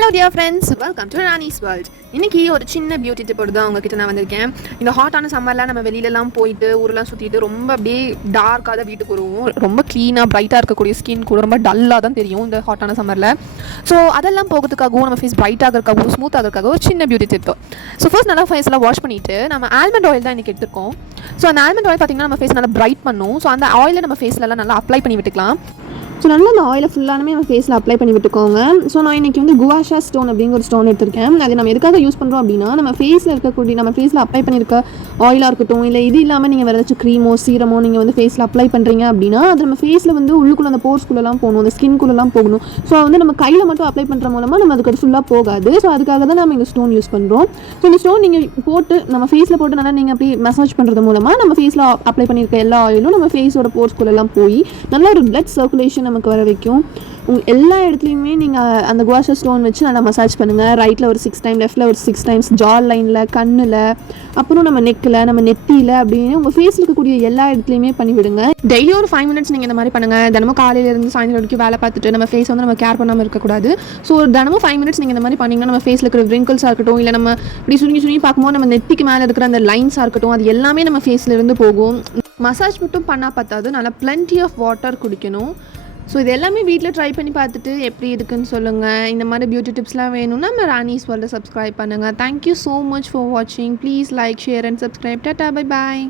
Hello dear friends, welcome to Rani's world. இன்றைக்கி ஒரு சின்ன பியூட்டி டிப்போடு தான் உங்ககிட்ட நான் வந்திருக்கேன். இந்த ஹாட்டான சம்மரில் நம்ம வெளியிலலாம் போயிட்டு ஊரெலாம் சுற்றிட்டு ரொம்ப அப்படியே டார்க்காக தான் வீட்டுக்கு வருவோம். ரொம்ப க்ளீனாக ப்ரைட்டாக இருக்கக்கூடிய ஸ்கின் கூட ரொம்ப டல்லாக தான் தெரியும் இந்த ஹாட்டான சம்மரில். ஸோ அதெல்லாம் போகிறதுக்காகவும் நம்ம ஃபேஸ் ப்ரைட்டாக இருக்கிறதுக்காகவும் ஸ்மூத்தாக இருக்கிறதுக்காக ஒரு சின்ன பியூட்டி டிப். ஸோ ஃபர்ஸ்ட் நல்லா ஃபேஸ்லாம் வாஷ் பண்ணிவிட்டு நம்ம ஆல்மண்ட் ஆயில் தான் இன்றைக்கி எடுத்துருக்கோம். ஸோ அந்த ஆல்மண்ட் ஆயில் பார்த்திங்கன்னா நம்ம ஃபேஸ் நல்லா ப்ரைட் பண்ணும். ஸோ அந்த ஆயிலை நம்ம ஃபேஸ்லலாம் நல்லா அப்ளை பண்ணி விட்டுக்கலாம். ஸோ நல்லா அந்த ஆயிலை ஃபுல்லானுமே நம்ம ஃபேஸில் அப்ளை பண்ணி விட்டுக்கோங்க. ஸோ நான் இன்றைக்கி வந்து குவாஷா ஸ்டோன் அப்படிங்கிற ஒரு ஸ்டோன் எடுத்திருக்கேன். அது நம்ம எதுக்காக யூஸ் பண்ணுறோம் அப்படின்னா, நம்ம ஃபேஸில் இருக்கக்கூடிய நம்ம ஃபேஸில் அப்ளை பண்ணியிருக்க ஆயிலாக இருக்கட்டும், இல்லை இது இல்லாமல் நீங்கள் வேறு ஏதாச்சும் க்ரீமோ சீரமோ நீங்கள் வந்து ஃபேஸில் அப்ளை பண்ணுறீங்க அப்படின்னா, அது நம்ம ஃபேஸில் வந்து உள்ளுக்குள்ளே அந்த போர்ஸ்குள்ளெல்லாம் போகணும், அந்த ஸ்கின்குள்ளெல்லாம் போகணும். ஸோ வந்து நம்ம கையில் மட்டும் அப்ளை பண்ணுற மூலமாக நம்ம அதுக்கு ஃபுல்லாக போகாது. ஸோ அதுக்காக தான் நம்ம இந்த ஸ்டோன் யூஸ் பண்ணுறோம். ஸோ இந்த ஸ்டோன் நீங்கள் போட்டு நம்ம ஃபேஸில் போட்டு நல்லா நீங்கள் அப்படி மசாஜ் பண்ணுறது மூலமாக நம்ம ஃபேஸில் அப்ளை பண்ணியிருக்க எல்லா ஆயிலும் நம்ம ஃபேஸோட போர்ஸ்குள்ளெல்லாம் போய் நல்ல ஒரு பிளட் சர்க்குலேஷன் நமக்கு வர வைக்கும். எல்லா இடத்துலையுமே நீங்கள் அந்த குவாஷா ஸ்டோன் வச்சு நல்லா மசாஜ் பண்ணுங்கள். ரைட்டில் ஒரு 6 டைம், லெஃப்ட்டில் ஒரு 6 டைம்ஸ், ஜா லைனில், கண்ணில், அப்புறம் நம்ம நெக்கில், நம்ம நெத்தியில் அப்படின்னு உங்கள் ஃபேஸில் இருக்கக்கூடிய எல்லா இடத்துலையுமே பண்ணிவிடுங்க. டெய்லி ஒரு 5 மினிட்ஸ் நீங்கள் இந்த மாதிரி பண்ணுங்கள். தினமும் காலையிலேருந்து சாயந்தரம் வரைக்கும் வேலை பார்த்துட்டு நம்ம ஃபேஸ் வந்து நம்ம கேர் பண்ணாமல் இருக்கக்கூடாது. ஸோ தினமும் 5 மினிட்ஸ் நீங்கள் இந்த மாதிரி பண்ணிங்கன்னா நம்ம ஃபேஸில் இருக்கிற ரிங்கிள்ஸாக இருக்கட்டும், இல்லை நம்ம இப்படி சுருங்கி பார்க்கும்போது நம்ம நெத்திக்கு மேலே இருக்கிற அந்த லைன்ஸாக இருக்கட்டும், அது எல்லாமே நம்ம ஃபேஸில் இருந்து போகும். மசாஜ் மட்டும் பண்ணால் பார்த்தாது, நல்லா பிளென்டி ஆஃப் வாட்டர் குடிக்கணும். ஸோ இது எல்லாமே வீட்டில் ட்ரை பண்ணி பார்த்துட்டு எப்படி இருக்குன்னு சொல்லுங்கள். இந்த மாதிரி பியூட்டி டிப்ஸ்லாம் வேணும்னா நம்ம ராணிஸ் வேர்ல்டை சப்ஸ்கிரைப் பண்ணுங்கள். தேங்க்யூ ஸோ மச் ஃபார் வாட்சிங். Please like, share and subscribe. Tata, bye bye.